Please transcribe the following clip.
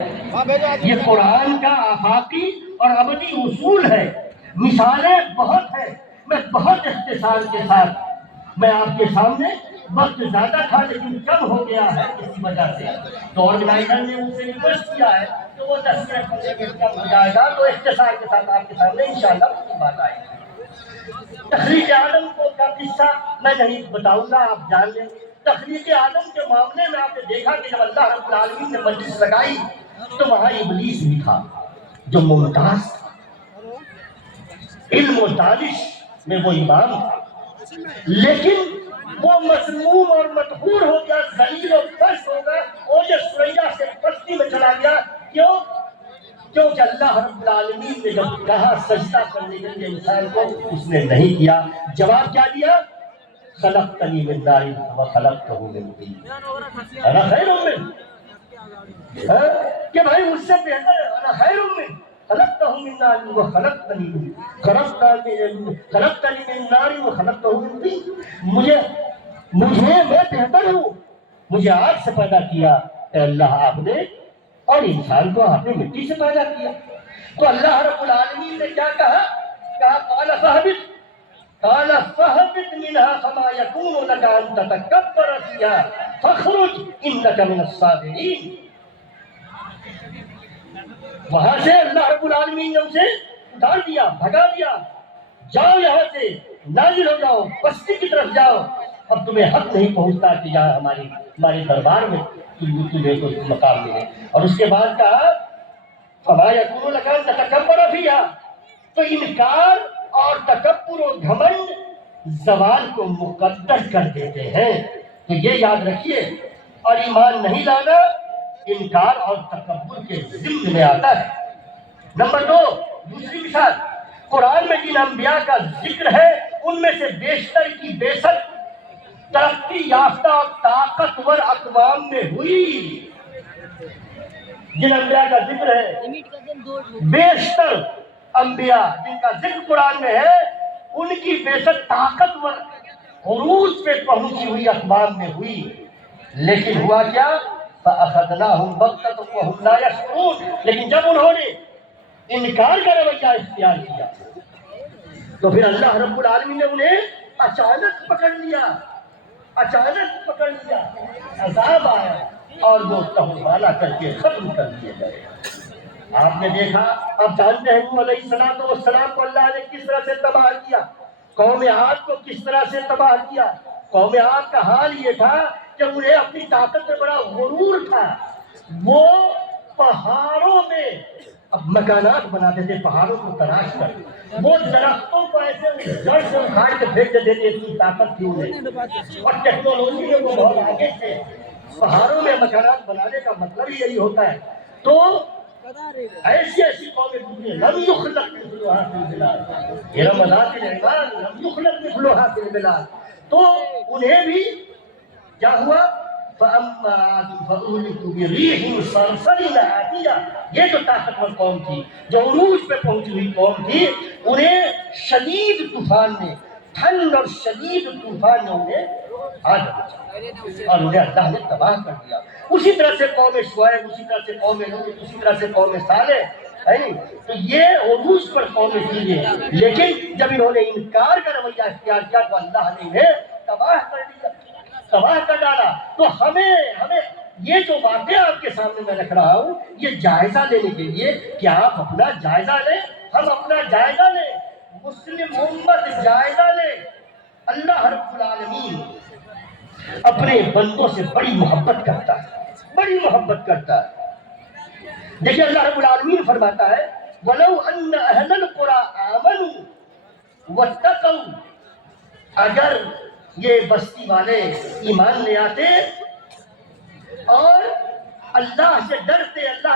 یہ قرآن کا آفاقی اور ابدی اصول ہے. مثالیں بہت ہیں. میں بہت اختصار کے ساتھ میں آپ کے سامنے وقت زیادہ تھا لیکن کم ہو گیا ہے کسی وجہ سے، تو آرگنائزر نے مجھ سے ریکویسٹ کیا ہے تو وہ 10 منٹ کم ہو جائے گا، تو اختصار کے ساتھ آپ کے سامنے انشاءاللہ اس کی بات آئے گی. تخلیق عالم کا قصہ میں نہیں بتاؤں گا، آپ جان لیں. تخلیق عالم کے معاملے میں آپ نے دیکھا کہ جب اللہ رب العالمین نے مجلس لگائی تو وہاں ابلیس بھی تھا جو ممتاز تھا، علم و دانش میں وہ امام تھا، لیکن وہ مذموم اور مدحور ہو گیا، ذلیل و پست ہو گیا، اوج ثریا سے پستی میں چلا گیا. کیوں؟ کیونکہ اللہ رب العالمین نے جب کہا سجدہ کرنے کے لیے انسان کو، اس نے نہیں کیا. جواب کیا دیا؟ خلقتنی من نار وخلقتہ من طین انا خیر منہ. کہ بھائی مجھ سے بہتر ہے. انا خیر منہ خلقتہ من نار وخلقتنی من نار وخلقتہ من طین. مجھے میں بہتر ہوں، مجھے آگ سے پیدا کیا اے اللہ آپ نے، اور انسان کو آپ نے مٹی سے پیدا کیا. تو اللہ رب العالمین نے کیا کہا؟ قال فاهبط منها فما يكون لك ان تتكبر فيها فاخرج انك من الصاغرين. وہاں سے اللہ رب العالمین نے اسے اتار دیا، بھگا دیا. جاؤ یہاں سے، نازل ہو جاؤ، بستی کی طرف جاؤ. اب تمہیں حق نہیں پہنچتا کہ یہاں ہمارے دربار میں تمہیں کوئی مقام ملے. اور اس کے بعد کہا فما يكون لك ان تتكبر فيها. تو انکار اور تکبر و گھمنڈ زوال کو مقدر کر دیتے ہیں. تو یہ یاد رکھیے، اور ایمان نہیں لانا انکار اور تکبر کے ضمن میں آتا ہے. نمبر 2، دوسری مثال، قرآن میں جن انبیاء کا ذکر ہے ان میں سے بیشتر کی بیست ترقی یافتہ اور طاقتور اقوام میں ہوئی. جن انبیاء کا ذکر ہے، بیشتر انبیاء جن کا ذکر قرآن میں ہے، ان کی بیشتر طاقتور عروج پہ پہنچی ہوئی اقوام میں ہوئی. لیکن ہوا کیا؟ فَأَخَذْنَاهُمْ بَغْتَةً وَهُمْ لَا يَشْعُرُونَ. لیکن جب انہوں نے انکار کا رویہ اختیار کیا تو پھر اللہ رب العالمین نے انہیں اچانک پکڑ لیا، عذاب آیا اور وہ تہمالہ کر کے ختم کر دیے گئے. آپ نے دیکھا، آپ جانتے ہیں نوح علیہ السلام کو اللہ نے کس طرح سے تباہ کیا، قوم عاد کو کس طرح سے تباہ کیا. قوم عاد کا حال یہ تھا کہ انہیں اپنی طاقت میں بڑا غرور تھا. وہ پہاڑوں میں اب مکانات بناتے تھے، پہاڑوں کو تراش کر. وہ درختوں کو ایسے جڑ سے اکھاڑ کے پھینک دیتے تھے، اتنی طاقت تھی انہیں. اور ٹیکنالوجی میں وہ بہت آگے تھے. پہاڑوں میں مکانات بنانے کا مطلب ہی یہی ہوتا ہے. تو ایسی قومیں گزری، لم یخلق مثلھا فی البلاد، ارم ذات العماد لم یخلق مثلھا فی البلاد. تو انہیں بھی کیا ہوا؟ فَأَمَّا عَادٌ فَأُهْلِكُوا بِرِيحٍ صَرْصَرٍ عَاتِيَةٍ. یہ جو طاقتور قوم تھی، جو عروج پہ پہنچی ہوئی قوم تھی، انہیں شدید طوفان نے، ٹھنڈ اور شدید طوفان نے انہیں آگ بچا اور انہیں اللہ نے تباہ کر دیا. اسی طرح سے قوم شعیب، اسی طرح سے قوم نوح، اسی طرح سے قوم صالح. تو یہ عروج پر قومیں تھی. لیکن جب انہوں نے انکار کا رویہ اختیار کیا تو اللہ نے انہیں تباہ کر دیا، تباہ کر ڈالا. تو ہمیں یہ جو واقعہ آپ کے سامنے میں رکھ رہا ہوں، یہ جائزہ لینے کے لیے کہ آپ اپنا جائزہ لیں، ہم اپنا جائزہ لیں، مسلم امت جائزہ لیں. اللہ رب العالمین اپنے بندوں سے بڑی محبت کرتا ہے، بڑی محبت کرتا ہے. دیکھیے اللہ رب العالمین فرماتا ہے وَلَوْ أَنَّ أَهْلَ الْقُرَىٰ آمَنُوا وَاتَّقَوْا. اگر یہ بستی والے ایمان لے آتے اور اللہ سے ڈرتے، اللہ